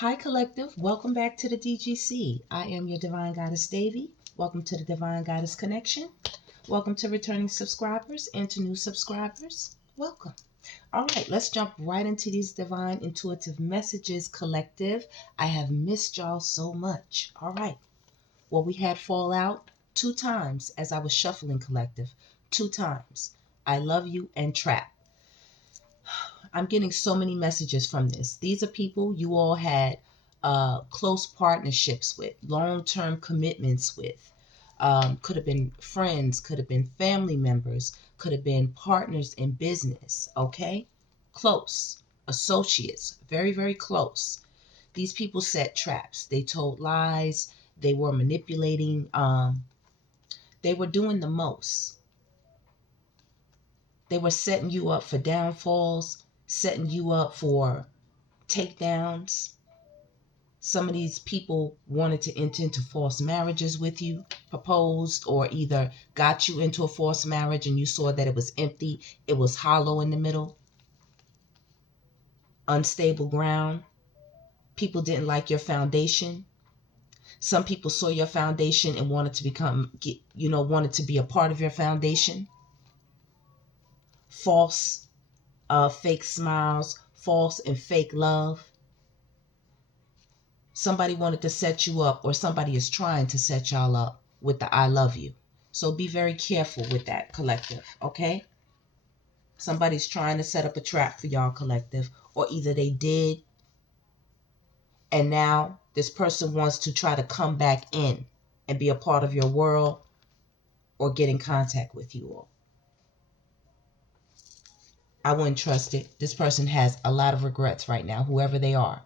Hi, Collective. Welcome back to the DGC. I am your Divine Goddess, Davy. Welcome to the Divine Goddess Connection. Welcome to returning subscribers and to new subscribers. Welcome. All right, let's jump right into these divine intuitive messages, Collective. I have missed y'all so much. All right. Well, we had fallout 2 times as I was shuffling, Collective. 2 times. I love you and trap. I'm getting so many messages from this. These are people you all had close partnerships with, long-term commitments with. Could have been friends, could have been family members, could have been partners in business, okay? Close. Associates, very, very close. These people set traps. They told lies. They were manipulating. They were doing the most. They were setting you up for downfalls, setting you up for takedowns. Some of these people wanted to enter into false marriages with you, proposed, or either got you into a false marriage and you saw that it was empty, it was hollow in the middle, unstable ground. People didn't like your foundation. Some people saw your foundation and wanted to wanted to be a part of your foundation. False, fake smiles, false and fake love. Somebody wanted to set you up, or somebody is trying to set y'all up with the I love you. So be very careful with that, Collective, okay? Somebody's trying to set up a trap for y'all, Collective, or either they did, and now this person wants to try to come back in and be a part of your world or get in contact with you all. I wouldn't trust it. This person has a lot of regrets right now, whoever they are.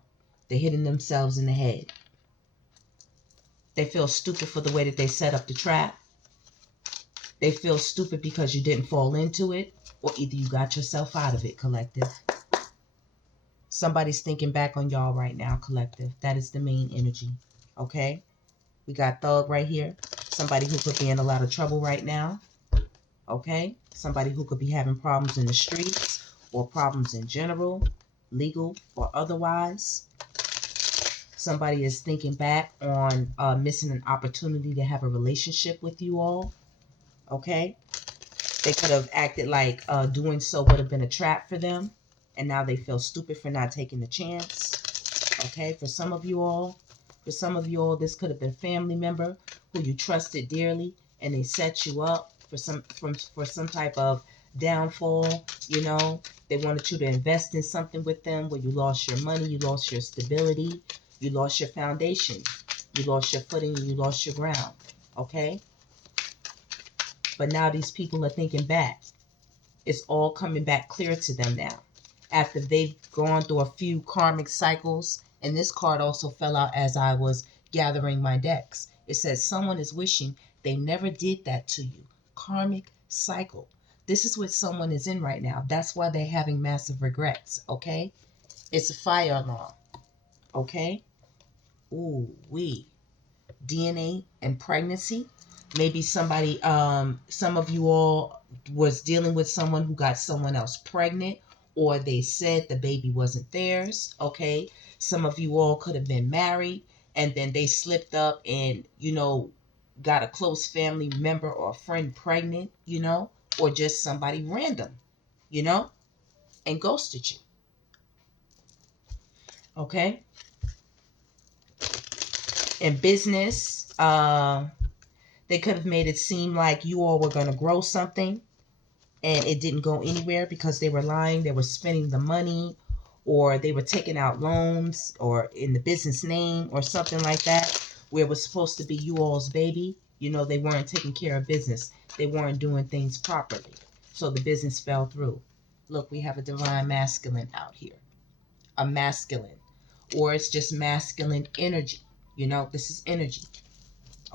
They're hitting themselves in the head. They feel stupid for the way that they set up the trap. They feel stupid because you didn't fall into it, or either you got yourself out of it, Collective. Somebody's thinking back on y'all right now, Collective. That is the main energy, okay? We got Thug right here. Somebody who could be in a lot of trouble right now, okay? Somebody who could be having problems in the streets or problems in general, legal or otherwise. Somebody is thinking back on missing an opportunity to have a relationship with you all, okay? They could have acted like doing so would have been a trap for them, and now they feel stupid for not taking the chance, okay? For some of you all, this could have been a family member who you trusted dearly, and they set you up for some type of downfall. You know, they wanted you to invest in something with them where you lost your money, you lost your stability, you lost your foundation, you lost your footing, you lost your ground, okay? But now these people are thinking back. It's all coming back clear to them now after they've gone through a few karmic cycles. And this card also fell out as I was gathering my decks. It says someone is wishing they never did that to you. Karmic cycle. This is what someone is in right now. That's why they're having massive regrets, okay? It's a fire alarm, okay? Ooh, DNA and pregnancy. Maybe somebody, some of you all was dealing with someone who got someone else pregnant, or they said the baby wasn't theirs, okay? Some of you all could have been married and then they slipped up and, got a close family member or a friend pregnant, or just somebody random, and ghosted you, okay? In business, they could have made it seem like you all were going to grow something and it didn't go anywhere because they were lying, they were spending the money, or they were taking out loans or in the business name or something like that, where it was supposed to be you all's baby. They weren't taking care of business. They weren't doing things properly. So the business fell through. Look, we have a divine masculine out here. A masculine. Or it's just masculine energy. This is energy.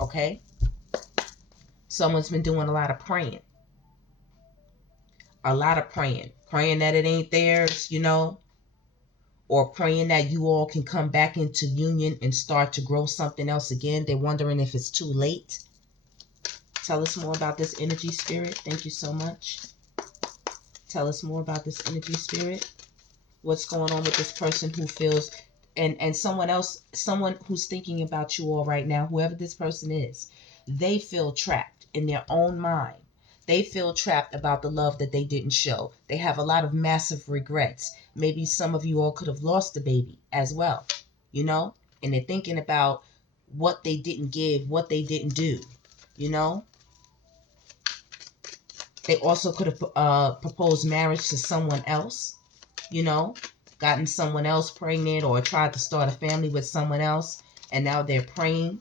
Okay? Someone's been doing a lot of praying. A lot of praying. Praying that it ain't theirs, or praying that you all can come back into union and start to grow something else again. They're wondering if it's too late. Tell us more about this energy, spirit. Thank you so much. Tell us more about this energy, spirit. What's going on with this person who feels and someone else, someone who's thinking about you all right now, whoever this person is, they feel trapped in their own mind. They feel trapped about the love that they didn't show. They have a lot of massive regrets. Maybe some of you all could have lost a baby as well, you know? And they're thinking about what they didn't give, what they didn't do, you know? They also could have proposed marriage to someone else, you know? Gotten someone else pregnant or tried to start a family with someone else, and now they're praying.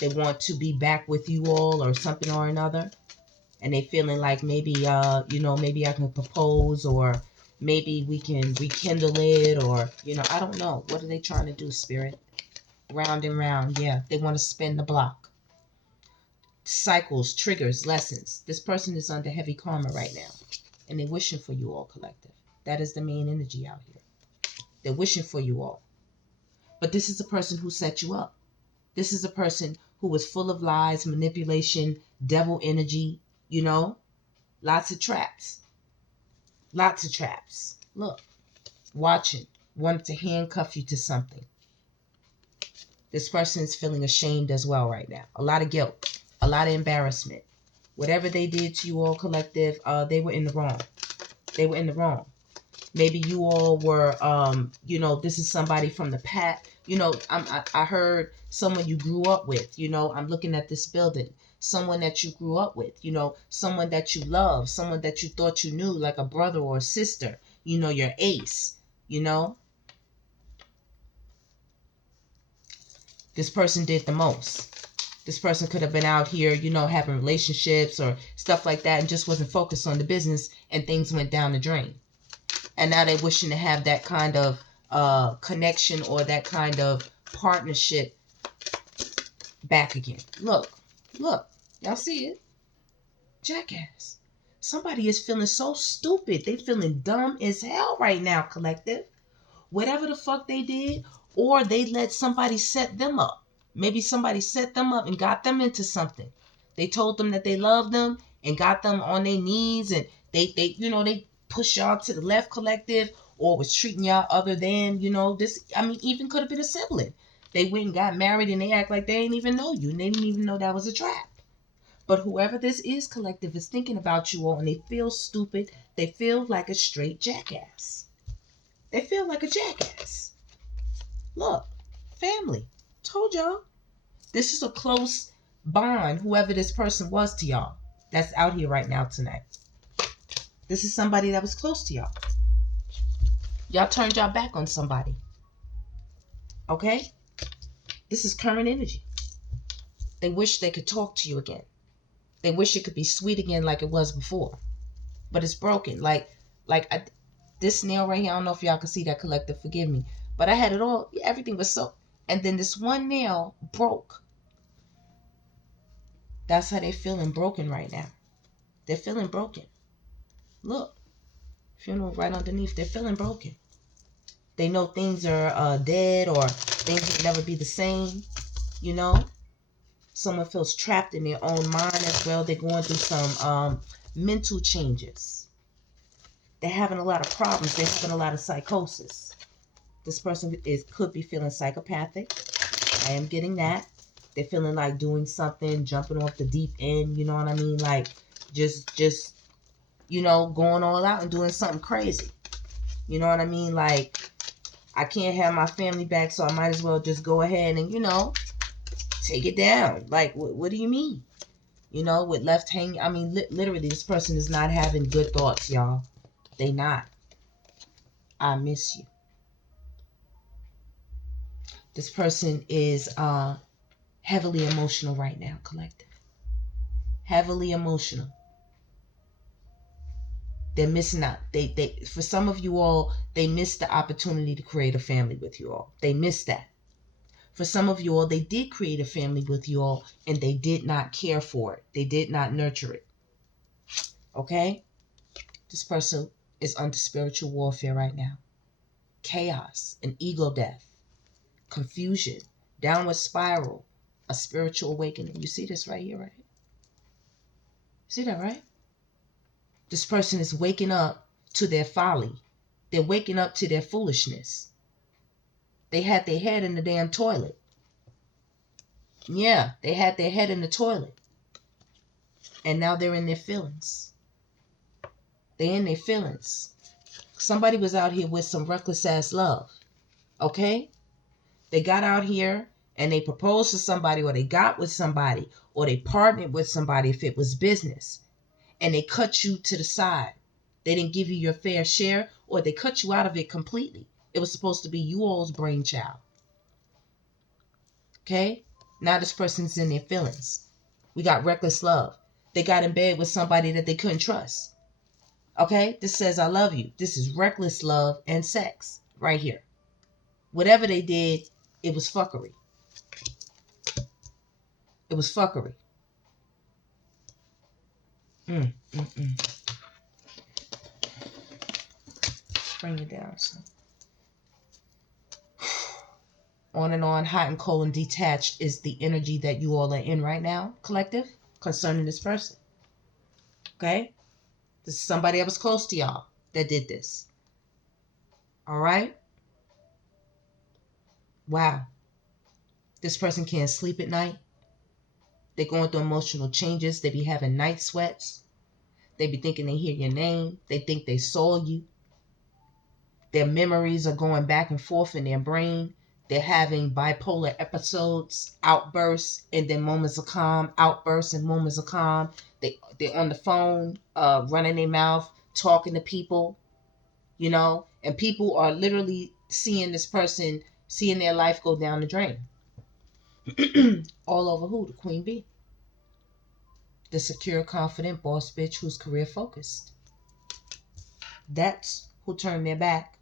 They want to be back with you all or something or another. And they feeling like maybe, maybe I can propose, or maybe we can rekindle it, or, I don't know. What are they trying to do, Spirit? Round and round, yeah. They want to spin the block. Cycles, triggers, lessons. This person is under heavy karma right now. And they're wishing for you all, collective. That is the main energy out here. They're wishing for you all. But this is a person who set you up. This is a person who was full of lies, manipulation, devil energy, lots of traps. Lots of traps. Look, watching, wanted to handcuff you to something. This person is feeling ashamed as well right now. A lot of guilt, a lot of embarrassment. Whatever they did to you all, collective, they were in the wrong. They were in the wrong. Maybe you all were, this is somebody from the past. I heard someone you grew up with. I'm looking at this building. Someone that you grew up with. Someone that you love. Someone that you thought you knew, like a brother or a sister. Your ace. This person did the most. This person could have been out here, having relationships or stuff like that, and just wasn't focused on the business, and things went down the drain. And now they're wishing to have that kind of connection or that kind of partnership back again. Look, y'all see it? Jackass. Somebody is feeling so stupid. They feeling dumb as hell right now, collective. Whatever the fuck they did, or they let somebody set them up. Maybe somebody set them up and got them into something. They told them that they loved them and got them on their knees, and they push y'all to the left, collective, or was treating y'all other than, even could have been a sibling. They went and got married and they act like they didn't even know you. And they didn't even know that was a trap. But whoever this is, collective, is thinking about you all, and they feel stupid. They feel like a straight jackass. They feel like a jackass. Look, family. Told y'all. This is a close bond, whoever this person was to y'all, that's out here right now tonight. This is somebody that was close to y'all. Y'all turned y'all back on somebody. Okay? This is current energy. They wish they could talk to you again. They wish it could be sweet again like it was before. But it's broken. This nail right here, I don't know if y'all can see that, collective, forgive me. But I had it all, everything was so, and then this one nail broke. That's how they're feeling broken right now. They're feeling broken. Look, funeral right underneath, they're feeling broken. They know things are dead, or things will never be the same, Someone feels trapped in their own mind as well. They're going through some mental changes. They're having a lot of problems. They're having a lot of psychosis. This person could be feeling psychopathic. I am getting that. They're feeling like doing something, jumping off the deep end, you know what I mean? Like just going all out and doing something crazy. You know what I mean? Like, I can't have my family back, so I might as well just go ahead and, take it down. Like, what do you mean? With left hanging. I mean, literally, this person is not having good thoughts, y'all. They not. I miss you. This person is heavily emotional right now, collective. Heavily emotional. They're missing out. They for some of you all, they missed the opportunity to create a family with you all. They missed that. For some of you all, they did create a family with you all, and they did not care for it. They did not nurture it. Okay? This person is under spiritual warfare right now. Chaos, an ego death, confusion, downward spiral, a spiritual awakening. You see this right here, right? See that, right? This person is waking up to their folly. They're waking up to their foolishness. They had their head in the damn toilet. Yeah, they had their head in the toilet. And now they're in their feelings. They're in their feelings. Somebody was out here with some reckless ass love. Okay? They got out here and they proposed to somebody, or they got with somebody, or they partnered with somebody if it was business. And they cut you to the side. They didn't give you your fair share, or they cut you out of it completely. It was supposed to be you all's brainchild. Okay? Now this person's in their feelings. We got reckless love. They got in bed with somebody that they couldn't trust. Okay? This says I love you. This is reckless love and sex right here. Whatever they did, it was fuckery. It was fuckery. Bring it down. So. On and on, hot and cold and detached is the energy that you all are in right now, collective, concerning this person. Okay? This is somebody that was close to y'all that did this. All right? Wow. This person can't sleep at night. They're going through emotional changes. They be having night sweats. They be thinking they hear your name. They think they saw you. Their memories are going back and forth in their brain. They're having bipolar episodes, outbursts, and then moments of calm, outbursts and moments of calm. They're on the phone, running their mouth, talking to people, you know, and people are literally seeing this person, seeing their life go down the drain. All over who? The queen bee. The secure, confident boss bitch who's career focused. That's who turned their back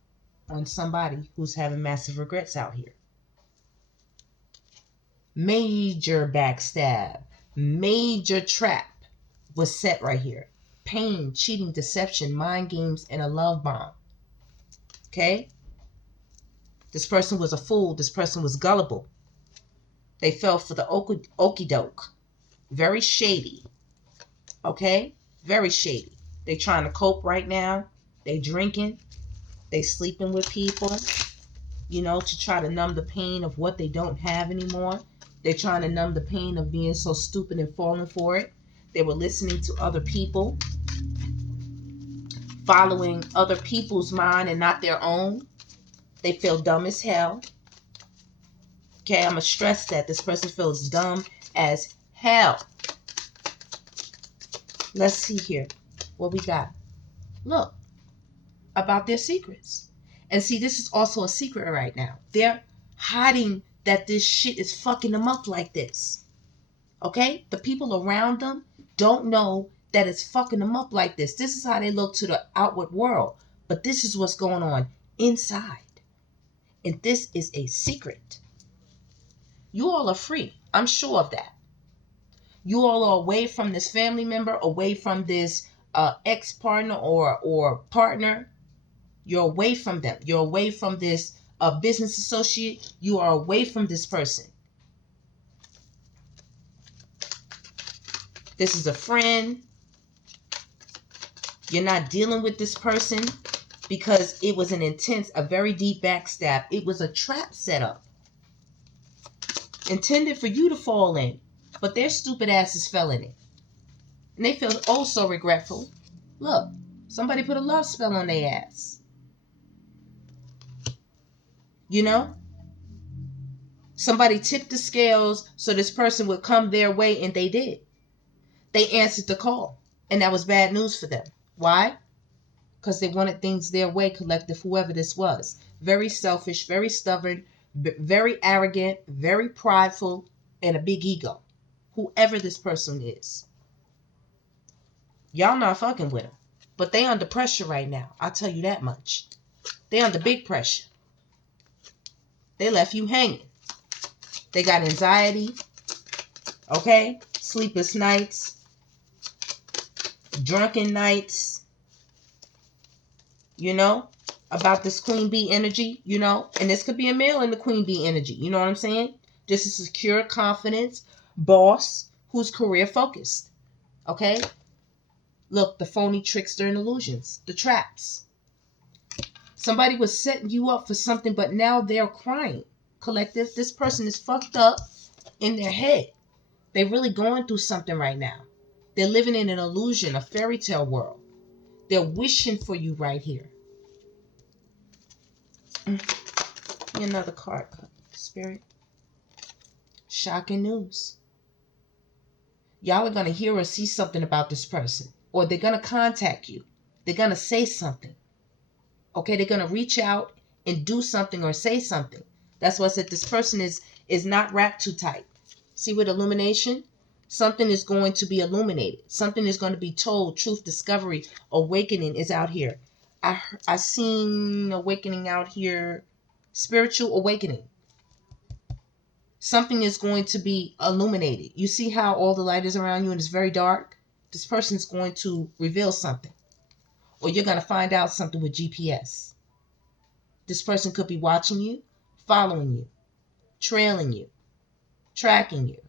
on somebody who's having massive regrets out here. Major backstab, major trap was set right here. Pain, cheating, deception, mind games, and a love bomb. Okay? This person was a fool. This person was gullible. They fell for the okie doke. Very shady. Okay? Very shady. They trying to cope right now. They drinking. They sleeping with people, you know, to try to numb the pain of what they don't have anymore. They're trying to numb the pain of being so stupid and falling for it. They were listening to other people, following other people's mind and not their own. They feel dumb as hell. Okay, I'm going to stress that. This person feels dumb as hell. Let's see here what we got. Look, about their secrets. And see, this is also a secret right now. They're hiding that this shit is fucking them up like this. Okay? The people around them don't know that it's fucking them up like this. This is how they look to the outward world. But this is what's going on inside. And this is a secret. You all are free. I'm sure of that. You all are away from this family member, away from this ex-partner or partner. You're away from them. You're away from this business associate. You are away from this person. This is a friend. You're not dealing with this person because it was an intense, a very deep backstab. It was a trap set up. Intended for you to fall in. But their stupid asses fell in it. And they feel oh so regretful. Look, somebody put a love spell on their ass. You know? Somebody tipped the scales so this person would come their way, and they did. They answered the call. And that was bad news for them. Why? Because they wanted things their way, collective, whoever this was. Very selfish, very stubborn, very arrogant, very prideful, and a big ego. Whoever this person is. Y'all not fucking with them. But they under pressure right now. I'll tell you that much. They under big pressure. They left you hanging. They got anxiety. Okay? Sleepless nights. Drunken nights. You know? About this queen bee energy. You know? And this could be a male in the queen bee energy. You know what I'm saying? Just a secure confidence boss who's career focused. Okay? Look, the phony trickster and illusions. The traps. Somebody was setting you up for something, but now they're crying. Collective, this person is fucked up in their head. They're really going through something right now. They're living in an illusion, a fairy tale world. They're wishing for you right here. Another card, Spirit. Shocking news. Y'all are going to hear or see something about this person. Or they're going to contact you. They're going to say something. Okay, they're going to reach out and do something or say something. That's why I said this person is not wrapped too tight. See with illumination? Something is going to be illuminated. Something is going to be told. Truth, discovery, awakening is out here. I seen awakening out here. Spiritual awakening. Something is going to be illuminated. You see how all the light is around you and it's very dark? This person is going to reveal something. Or you're going to find out something with GPS. This person could be watching you, following you, trailing you, tracking you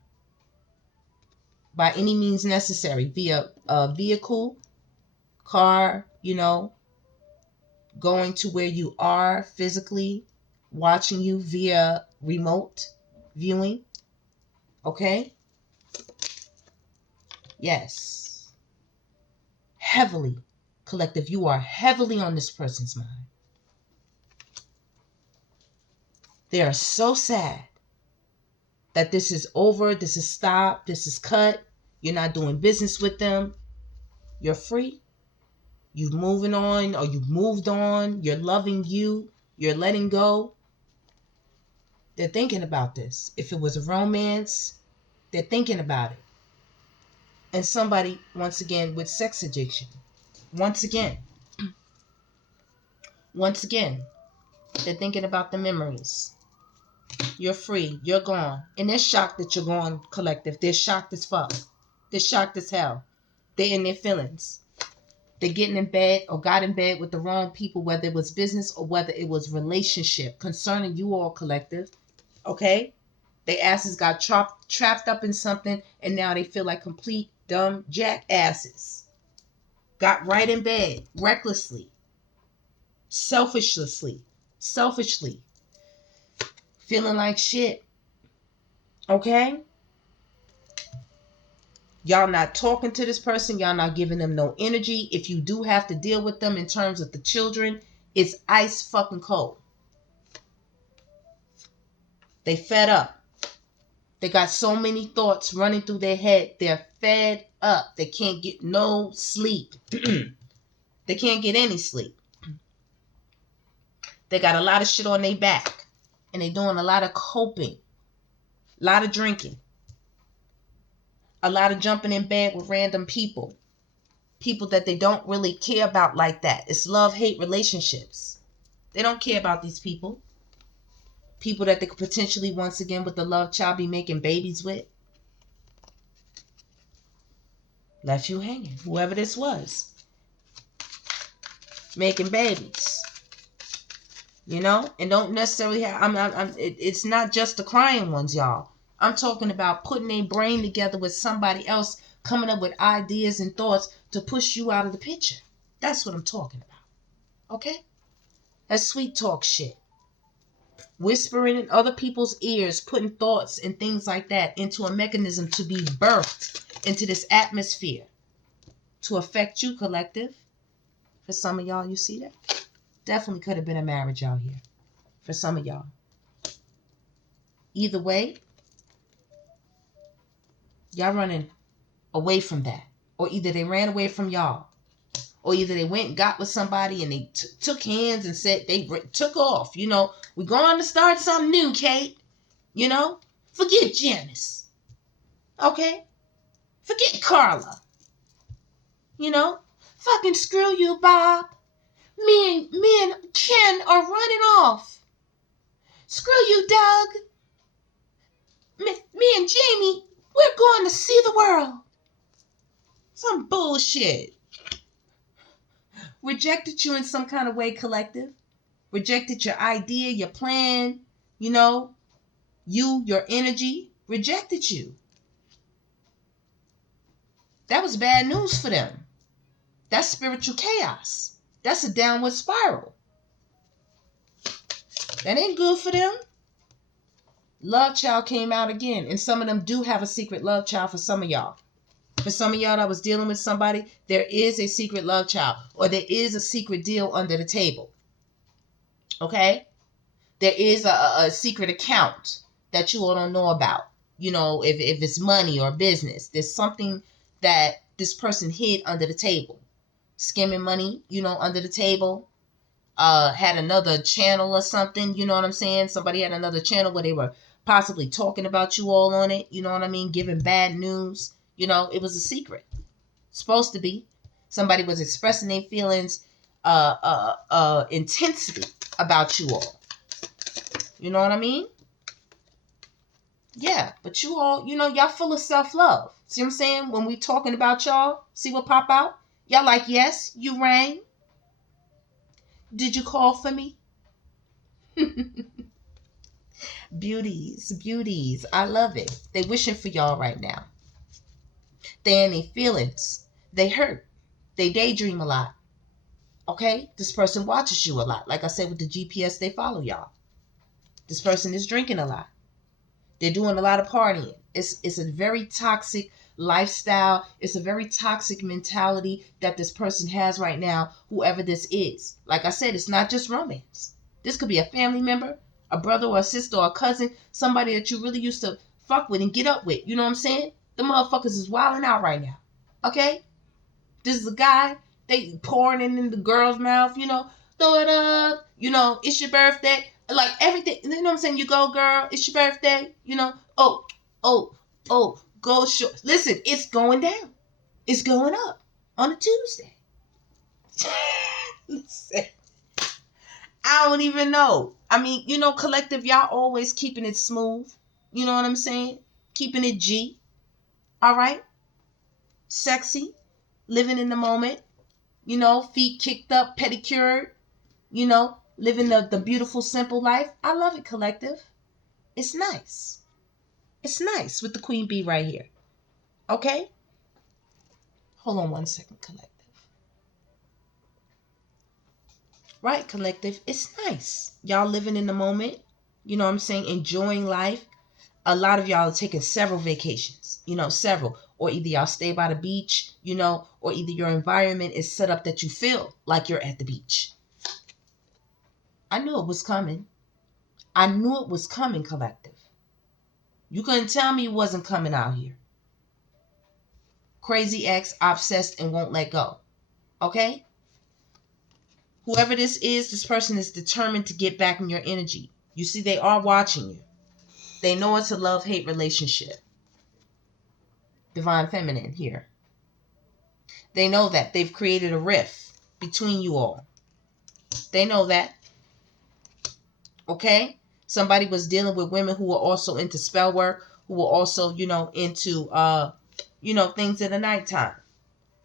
by any means necessary via a vehicle, car, going to where you are physically, watching you via remote viewing. Okay? Yes. Heavily, collective, you are heavily on this person's mind. They are so sad that this is over, this is stopped, this is cut. You're not doing business with them. You're free. You're moving on, or you've moved on. You're loving you. You're letting go. They're thinking about this. If it was a romance, they're thinking about it. And somebody, once again, with sex addiction. Once again, they're thinking about the memories. You're free. You're gone. And they're shocked that you're gone, collective. They're shocked as fuck. They're shocked as hell. They're in their feelings. They're getting in bed or got in bed with the wrong people, whether it was business or whether it was relationship concerning you all, collective. Okay? Their asses got trapped up in something, and now they feel like complete dumb jackasses. Got right in bed, recklessly, selfishly, feeling like shit. Okay? Y'all not talking to this person. Y'all not giving them no energy. If you do have to deal with them in terms of the children, it's ice fucking cold. They fed up. They got so many thoughts running through their head. They're fed up. They can't get no sleep. They can't get any sleep. They got a lot of shit on their back. And they doing a lot of coping. A lot of drinking. A lot of jumping in bed with random people. People that they don't really care about like that. It's love-hate relationships. They don't care about these people. People that they could potentially, once again, with the love child, be making babies with. Left you hanging. Whoever this was. Making babies. And don't necessarily have, it's not just the crying ones, y'all. I'm talking about putting a brain together with somebody else, coming up with ideas and thoughts to push you out of the picture. That's what I'm talking about. Okay? That's sweet talk shit. Whispering in other people's ears, putting thoughts and things like that into a mechanism to be birthed into this atmosphere to affect you, collective. For some of y'all, you see that? Definitely could have been a marriage out here. For some of y'all. Either way, y'all running away from that. Or either they ran away from y'all. Or either they went and got with somebody and they took hands and said they took off. We're going to start something new, Kate. Forget Janice. Okay? Forget Carla. Fucking screw you, Bob. Me and Ken are running off. Screw you, Doug. Me and Jamie, we're going to see the world. Some bullshit. Rejected you in some kind of way, collective. Rejected your idea, your plan, your energy. Rejected you. That was bad news for them. That's spiritual chaos. That's a downward spiral. That ain't good for them. Love child came out again. And some of them do have a secret love child for some of y'all. For some of y'all that was dealing with somebody, there is a secret love child. Or there is a secret deal under the table. Okay? There is a secret account that you all don't know about. You know, if it's money or business. There's something that this person hid under the table. Skimming money, you know, under the table. Had another channel or something, you know what I'm saying? Somebody had another channel where they were possibly talking about you all on it, you know what I mean? Giving bad news, you know, it was a secret. Supposed to be. Somebody was expressing their feelings intensely about you all. You know what I mean? Yeah, but you all, you know, y'all full of self-love. See what I'm saying? When we talking about y'all, see what pop out? Y'all like, yes, you rang. Did you call for me? Beauties, beauties. I love it. They wishing for y'all right now. They in their feelings. They hurt. They daydream a lot. Okay? This person watches you a lot. Like I said with the GPS, they follow y'all. This person is drinking a lot. They're doing a lot of partying. It's a very toxic lifestyle. It's a very toxic mentality that this person has right now, whoever this is. Like I said, it's not just romance. This could be a family member, a brother or a sister or a cousin, somebody that you really used to fuck with and get up with. You know what I'm saying? The motherfuckers is wilding out right now. Okay? This is a guy, they pouring it in the girl's mouth, you know, throw it up, you know, it's your birthday. Like everything, you know what I'm saying? You go, girl, it's your birthday, you know. Oh, go show. Listen, it's going down. It's going up on a Tuesday. Listen, I don't even know. I mean, you know, collective, y'all always keeping it smooth. You know what I'm saying? Keeping it G. All right? Sexy. Living in the moment. You know, feet kicked up, pedicured. You know, living the beautiful, simple life. I love it, collective. It's nice. It's nice with the queen bee right here. Okay? Hold on one second, collective. Right, collective. It's nice. Y'all living in the moment. You know what I'm saying? Enjoying life. A lot of y'all are taking several vacations. You know, several. Or either y'all stay by the beach, you know, or either your environment is set up that you feel like you're at the beach. I knew it was coming. I knew it was coming, collective. You couldn't tell me it wasn't coming out here. Crazy ex, obsessed, and won't let go. Okay? Whoever this person is determined to get back in your energy. You see, they are watching you. They know it's a love-hate relationship. Divine Feminine here. They know that. They've created a rift between you all. They know that. Okay? Somebody was dealing with women who were also into spell work, who were also, you know, into, things in the nighttime.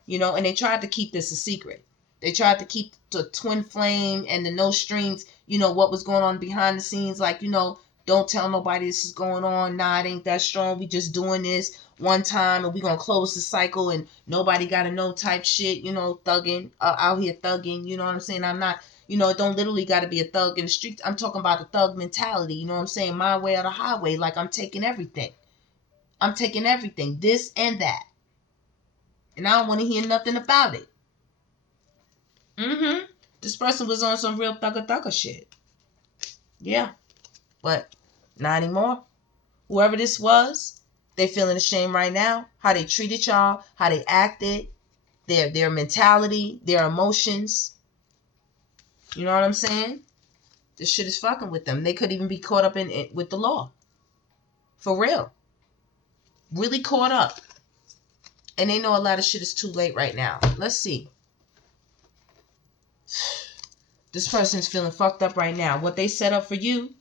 You know, and they tried to keep this a secret. They tried to keep the twin flame and the no strings, you know, what was going on behind the scenes. Like, you know, don't tell nobody this is going on. Nah, it ain't that strong. We just doing this one time and we going to close the cycle and nobody got to know type shit, you know, thugging, out here thugging. You know what I'm saying? I'm not, you know, it don't literally got to be a thug in the streets. I'm talking about the thug mentality. You know what I'm saying? My way or the highway. Like I'm taking everything. I'm taking everything. This and that. And I don't want to hear nothing about it. This person was on some real thugger shit. Yeah. But not anymore. Whoever this was, they feeling ashamed right now. How they treated y'all, how they acted, their mentality, their emotions. You know what I'm saying? This shit is fucking with them. They could even be caught up in it with the law. For real. Really caught up. And they know a lot of shit is too late right now. Let's see. This person's feeling fucked up right now. What they set up for you,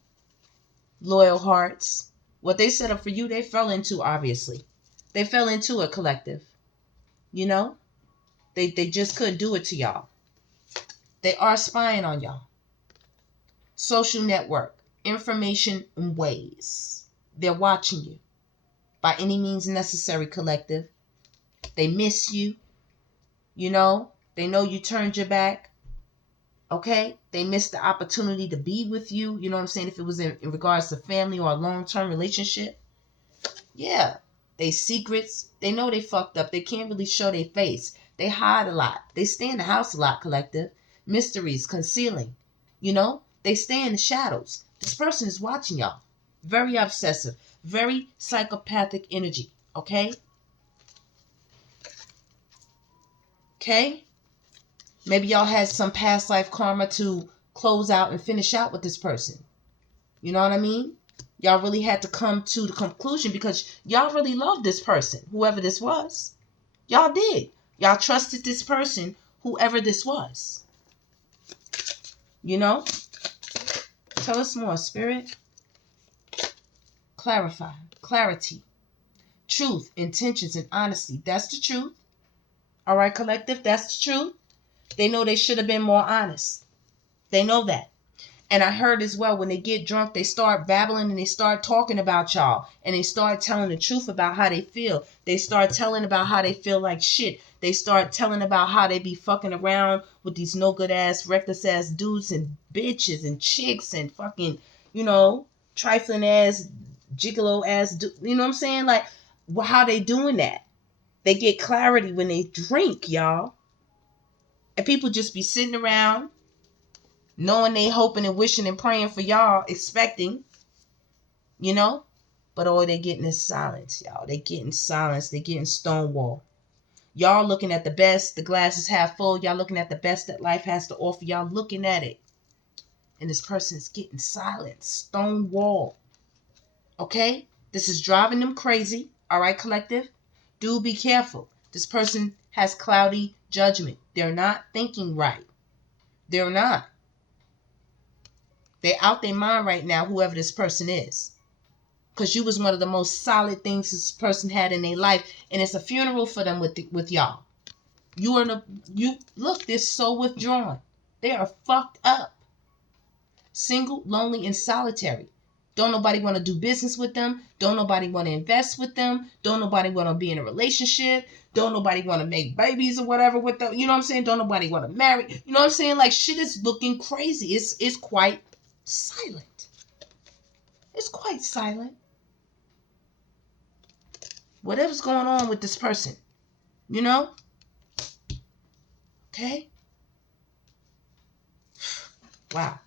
loyal hearts, what they set up for you, they fell into, obviously. They fell into it, collective. You know? They just couldn't do it to y'all. They are spying on y'all. Social network, information and ways. They're watching you. By any means necessary, collective. They miss you. You know? They know you turned your back. Okay? They missed the opportunity to be with you. You know what I'm saying? If it was in regards to family or a long-term relationship. Yeah. They secrets. They know they fucked up. They can't really show their face. They hide a lot. They stay in the house a lot, collective. Mysteries, concealing. You know? They stay in the shadows. This person is watching y'all. Very obsessive. Very psychopathic energy. Okay? Okay? Maybe y'all had some past life karma to close out and finish out with this person. You know what I mean? Y'all really had to come to the conclusion because y'all really loved this person, whoever this was. Y'all did. Y'all trusted this person, whoever this was. You know? Tell us more, Spirit. Clarify. Clarity. Truth, intentions, and honesty. That's the truth. All right, collective? That's the truth. They know they should have been more honest. They know that. And I heard as well, when they get drunk, they start babbling and they start talking about y'all. And they start telling the truth about how they feel. They start telling about how they feel like shit. They start telling about how they be fucking around with these no good ass, reckless ass dudes and bitches and chicks and fucking, you know, trifling ass, gigolo ass, you know what I'm saying? Like, how they doing that? They get clarity when they drink, y'all. And people just be sitting around knowing they hoping and wishing and praying for y'all, expecting, you know, but all they getting is silence, y'all. They getting silence. They getting stonewall. Y'all looking at the best, the glass is half full. Y'all looking at the best that life has to offer. Y'all looking at it. And this person is getting silence, stonewall. Okay? This is driving them crazy. All right, collective? Do be careful. This person has cloudy judgment. They're not thinking right. They're not. They're out their mind right now, whoever this person is. Because you was one of the most solid things this person had in their life. And it's a funeral for them with y'all. You look, they're so withdrawn. They are fucked up. Single, lonely, and solitary. Don't nobody want to do business with them. Don't nobody want to invest with them. Don't nobody want to be in a relationship. Don't nobody want to make babies or whatever with them. You know what I'm saying? Don't nobody want to marry. You know what I'm saying? Like, shit is looking crazy. It's quite silent. It's quite silent. Whatever's going on with this person, you know? Okay? Wow.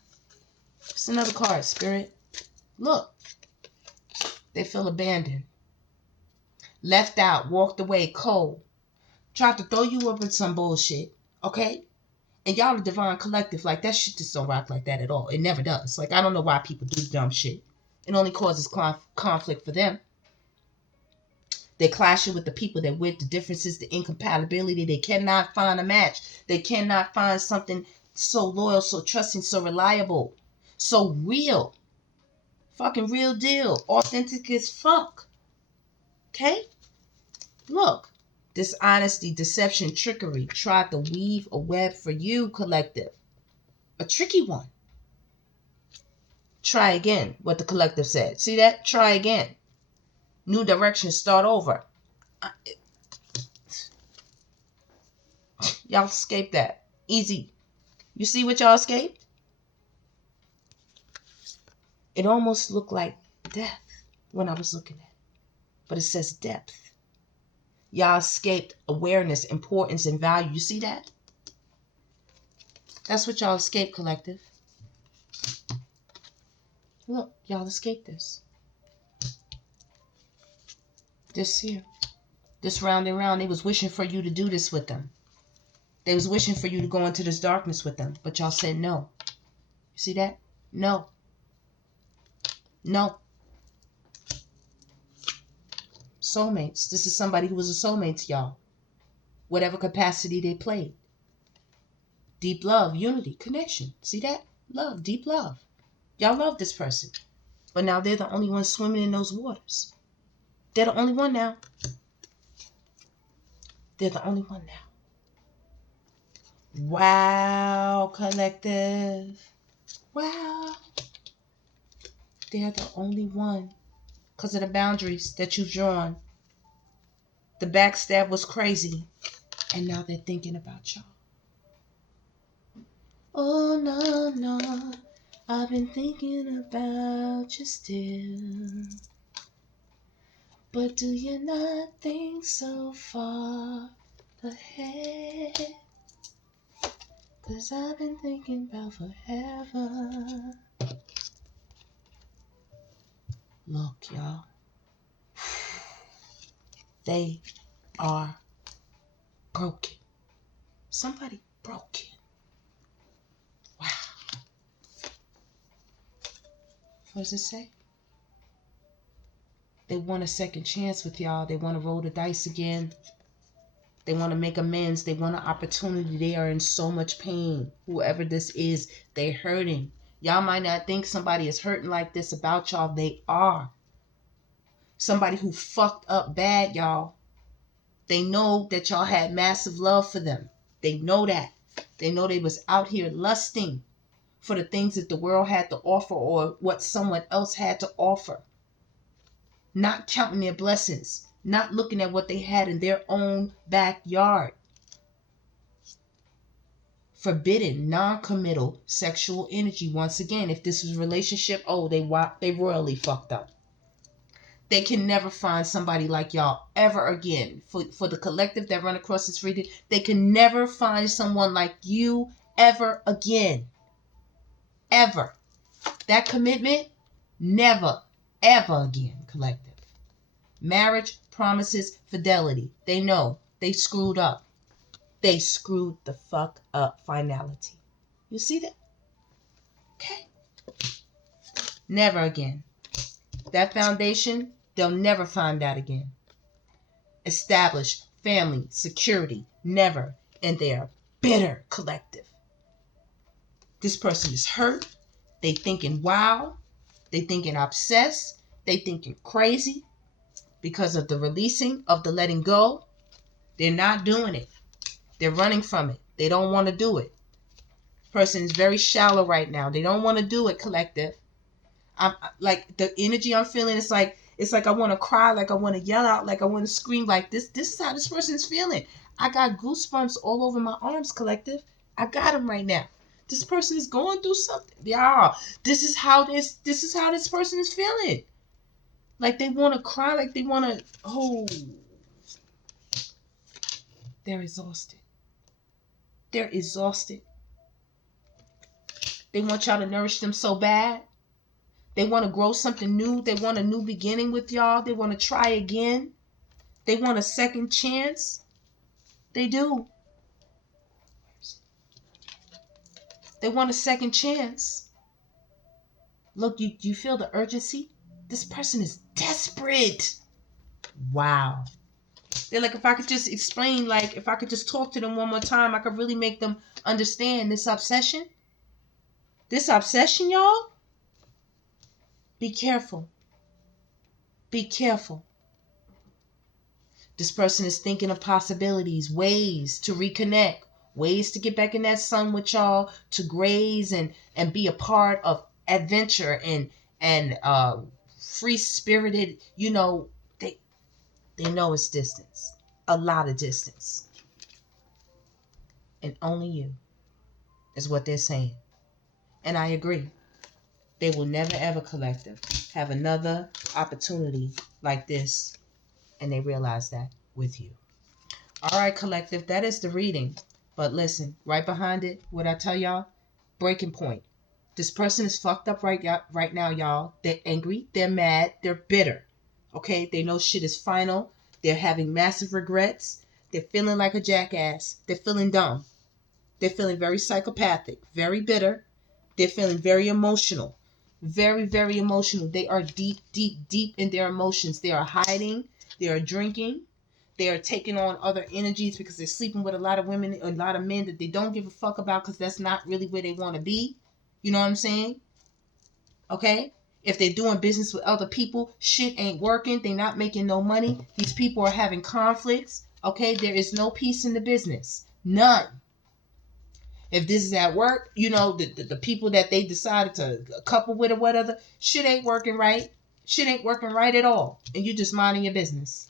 It's another card, Spirit. Look. They feel abandoned. Left out, walked away, cold. Tried to throw you up in some bullshit, okay? And y'all the divine collective, like, that shit just don't rock like that at all. It never does. Like, I don't know why people do dumb shit. It only causes conflict for them. They're clashing with the people they're with, the differences, the incompatibility. They cannot find a match. They cannot find something so loyal, so trusting, so reliable, so real. Fucking real deal. Authentic as fuck. Okay? Look. Dishonesty, deception, trickery. Tried to weave a web for you, collective. A tricky one. Try again, what the collective said. See that? Try again. New direction, start over. Y'all escaped that. Easy. You see what y'all escaped? It almost looked like death when I was looking at it. But it says depth. Y'all escaped awareness, importance, and value. You see that? That's what y'all escaped, collective. Look, y'all escaped this. This here. This round and round, they was wishing for you to do this with them. They was wishing for you to go into this darkness with them. But y'all said no. You see that? No. No. Soulmates. This is somebody who was a soulmate to y'all. Whatever capacity they played. Deep love, unity, connection. See that? Love, deep love. Y'all love this person. But now they're the only ones swimming in those waters. They're the only one now. They're the only one now. Wow, collective. Wow. They're the only one. Because of the boundaries that you've drawn. The backstab was crazy. And now they're thinking about y'all. Oh, no, no. I've been thinking about you still. But do you not think so far ahead? 'Cause I've been thinking about forever. Look, y'all. They are broken. Somebody broken. Wow. What does it say? They want a second chance with y'all. They want to roll the dice again. They want to make amends. They want an opportunity. They are in so much pain. Whoever this is, they're hurting. Y'all might not think somebody is hurting like this about y'all. They are. Somebody who fucked up bad, y'all. They know that y'all had massive love for them. They know that. They know they was out here lusting for the things that the world had to offer or what someone else had to offer. Not counting their blessings. Not looking at what they had in their own backyard. Forbidden, non-committal sexual energy. Once again, if this was a relationship, oh, they royally fucked up. They can never find somebody like y'all ever again. For the collective that run across this reading, they can never find someone like you ever again. Ever. That commitment, never, ever again, collective. Marriage, promises, fidelity. They know. They screwed up. They screwed the fuck up. Finality. You see that? Okay. Never again. That foundation, they'll never find that again. Establish family, security, never. And they are bitter, collective. This person is hurt. They thinking wow. They thinking obsessed. They thinking crazy because of the releasing of the letting go. They're not doing it. They're running from it. They don't want to do it. Person is very shallow right now. They don't want to do it, collective. I'm like the energy I'm feeling. It's like I want to cry, like I want to yell out, like I want to scream. Like this is how this person is feeling. I got goosebumps all over my arms, collective. I got them right now. This person is going through something. Yeah, this is how this person is feeling. Like they want to cry, like they want to. Oh, they're exhausted. They're exhausted. They want y'all to nourish them so bad. They want to grow something new. They want a new beginning with y'all. They want to try again. They want a second chance. They do. They want a second chance. Look, you feel the urgency? This person is desperate. Wow. They're like, if I could just explain, like, if I could just talk to them one more time, I could really make them understand this obsession. This obsession, y'all. Be careful. Be careful. This person is thinking of possibilities, ways to reconnect, ways to get back in that sun with y'all, to graze and be a part of adventure and free spirited. You know, they know it's distance, a lot of distance, and only you is what they're saying. And I agree. They will never ever, collective, have another opportunity like this, and they realize that with you. All right, collective, that is the reading. But listen, right behind it, what I tell y'all, breaking point. This person is fucked up right now, y'all. They're angry, they're mad, they're bitter. Okay, they know shit is final. They're having massive regrets. They're feeling like a jackass. They're feeling dumb. They're feeling very psychopathic, very bitter. They're feeling very emotional. Very, very emotional. They are deep, deep, deep in their emotions. They are hiding. They are drinking. They are taking on other energies because they're sleeping with a lot of women, a lot of men that they don't give a fuck about because that's not really where they want to be. You know what I'm saying? Okay? If they're doing business with other people, shit ain't working. They're not making no money. These people are having conflicts. Okay? There is no peace in the business. None. If this is at work, you know, the people that they decided to couple with or whatever, shit ain't working right. Shit ain't working right at all. And you just minding your business.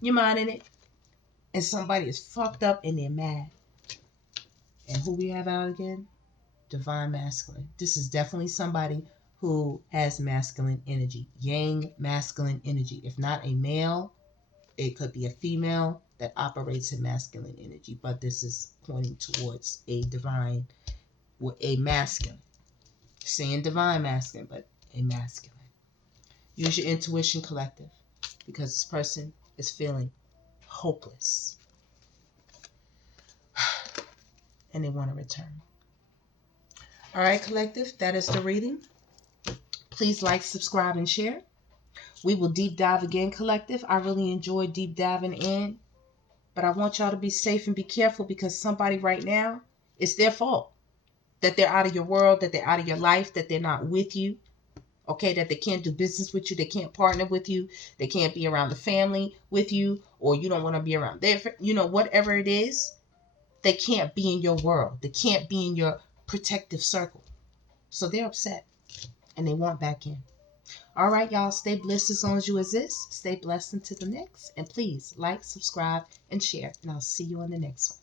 You're minding it. And somebody is fucked up and they're mad. And who we have out again? Divine masculine. This is definitely somebody who has masculine energy. Yang masculine energy. If not a male, it could be a female that operates in masculine energy. But this is pointing towards a divine, or a masculine. Saying divine masculine, but a masculine. Use your intuition, collective, because this person is feeling hopeless. And they want to return. All right, collective, that is the reading. Please like, subscribe, and share. We will deep dive again, collective. I really enjoy deep diving in. But I want y'all to be safe and be careful, because somebody right now, it's their fault that they're out of your world, that they're out of your life, that they're not with you. Okay, that they can't do business with you, they can't partner with you, they can't be around the family with you, or you don't want to be around their, whatever it is, they can't be in your world. They can't be in your protective circle. So they're upset and they want back in. All right, y'all, stay blessed as long as you exist. Stay blessed until the next. And please like, subscribe, and share. And I'll see you on the next one.